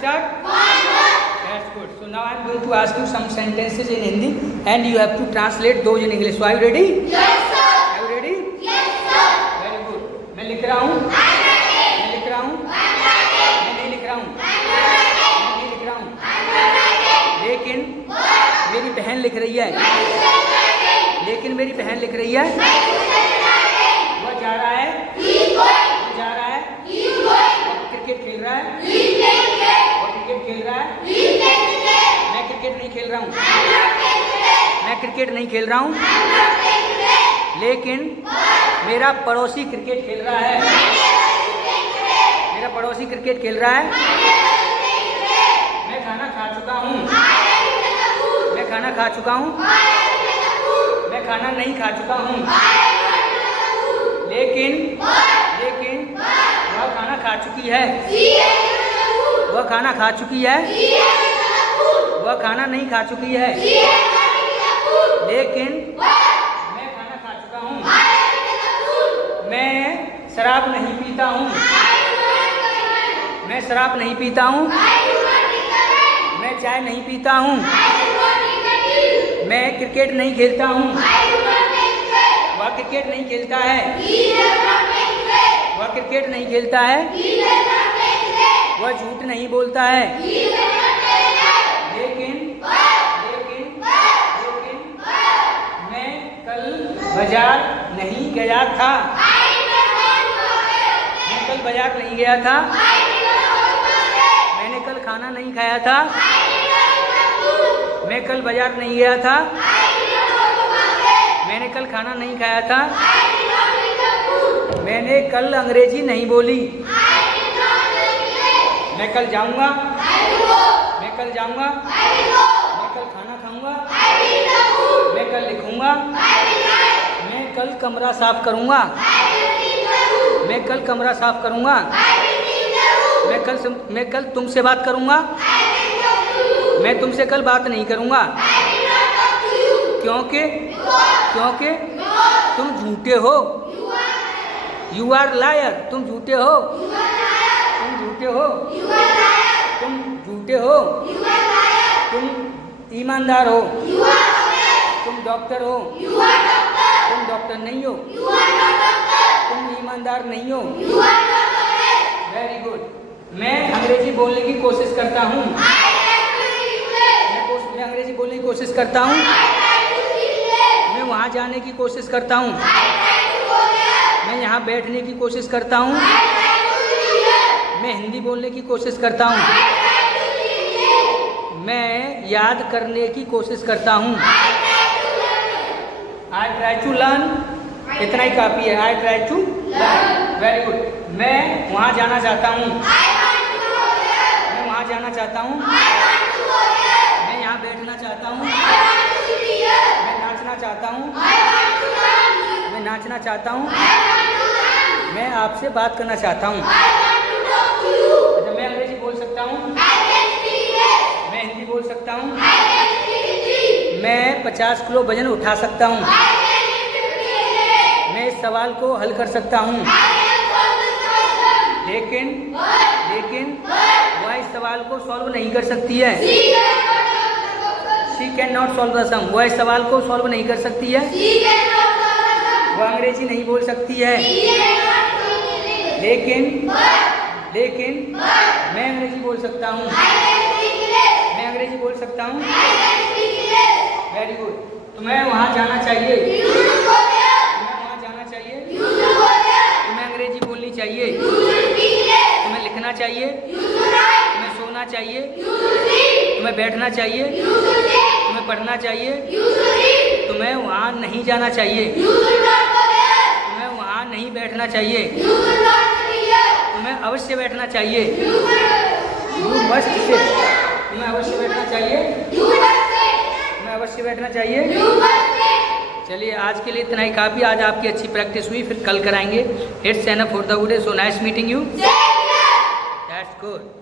start? That's good. So now I am going to ask you some sentences in Hindi and you have to translate those in English. So are you ready? Yes, sir. Are you ready? Yes, sir. Very good. मैं लिख रहा हूँ. मैं लिख रहा हूँ. मैं नहीं लिख रहा हूँ. मैं नहीं लिख रहा हूँ. लेकिन मेरी बहन लिख रही है. लेकिन मेरी बहन लिख रही है. वह जा रहा है. वह जा रहा है. क्रिकेट खेल रहा है. वो क्रिकेट खेल रहा है. मैं क्रिकेट नहीं खेल रहा हूँ. मैं क्रिकेट नहीं खेल रहा हूँ. लेकिन मेरा पड़ोसी क्रिकेट खेल रहा है. मेरा पड़ोसी क्रिकेट खेल रहा है. मैं खाना खा चुका हूँ. मैं खाना खा चुका हूँ. मैं खाना नहीं खा चुका हूँ. लेकिन वह खाना खा चुकी है. वह खाना खा चुकी है. वह खाना नहीं खा चुकी है. लेकिन मैं खाना खा चुका हूँ. मैं शराब नहीं पीता हूँ. मैं शराब नहीं पीता हूँ. मैं चाय नहीं पीता हूँ. मैं क्रिकेट नहीं खेलता हूँ. वह क्रिकेट नहीं खेलता है. वह क्रिकेट नहीं खेलता है. वह झूठ नहीं बोलता है. लेकिन मैं कल बाजार नहीं गया था. मैं कल बाजार नहीं गया था. मैंने कल खाना नहीं खाया था. मैं कल बाजार नहीं गया था. मैंने कल खाना नहीं खाया था. मैंने कल अंग्रेजी नहीं बोली. मैं कल जाऊंगा. मैं कल जाऊंगा. मैं कल खाना खाऊंगा. मैं कल लिखूंगा. मैं कल कमरा साफ करूंगा. मैं कल कमरा साफ करूंगा. मैं कल तुमसे बात करूंगा. मैं तुमसे कल बात नहीं करूंगा. क्योंकि तुम झूठे हो. You are liar. तुम झूठे हो. तुम झूठे हो. तुम झूठे हो. तुम ईमानदार हो. तुम डॉक्टर हो. तुम डॉक्टर नहीं हो. तुम ईमानदार नहीं हो. Very good. मैं अंग्रेजी बोलने की कोशिश करता हूँ. मैं अंग्रेजी बोलने की कोशिश करता हूँ. मैं वहाँ जाने की कोशिश करता हूँ. मैं यहाँ बैठने की कोशिश करता हूँ. मैं हिंदी बोलने की कोशिश करता हूँ. मैं याद करने की कोशिश करता हूँ. I try to learn. इतना ही काफ़ी है. I try to learn. Very good. मैं वहाँ जाना चाहता हूँ. मैं वहाँ जाना चाहता हूँ. मैं यहाँ बैठना चाहता हूँ. मैं नाचना चाहता हूँ. मैं नाचना चाहता हूँ. मैं आपसे बात करना चाहता हूँ. अच्छा, मैं अंग्रेजी बोल सकता हूँ. मैं हिंदी बोल सकता हूँ. मैं 50 किलो वजन उठा सकता हूँ. मैं इस सवाल को हल कर सकता हूँ. लेकिन वह इस सवाल को सॉल्व नहीं कर सकती है. She can not solve the sum. वह इस सवाल को सॉल्व नहीं कर सकती है. वह अंग्रेजी नहीं बोल सकती है. लेकिन मैं अंग्रेजी बोल सकता हूँ. मैं अंग्रेजी बोल सकता हूँ. Very good. तुम्हें वहाँ जाना चाहिए. तुम्हें वहाँ जाना चाहिए. तुम्हें अंग्रेजी बोलनी चाहिए. तुम्हें लिखना चाहिए. तुम्हें सोना चाहिए. तुम्हें बैठना चाहिए. तुम्हें पढ़ना चाहिए. तुम्हें वहाँ नहीं जाना चाहिए. तुम्हें वहाँ नहीं बैठना चाहिए. तुम्हें अवश्य बैठना चाहिए. You must sit. तुम्हें अवश्य बैठना चाहिए. तुम्हें अवश्य बैठना चाहिए. चलिए आज के लिए इतना ही काफ़ी. आज आपकी अच्छी प्रैक्टिस हुई. फिर कल कराएंगे. It's enough for the day. So nice meeting you. That's good.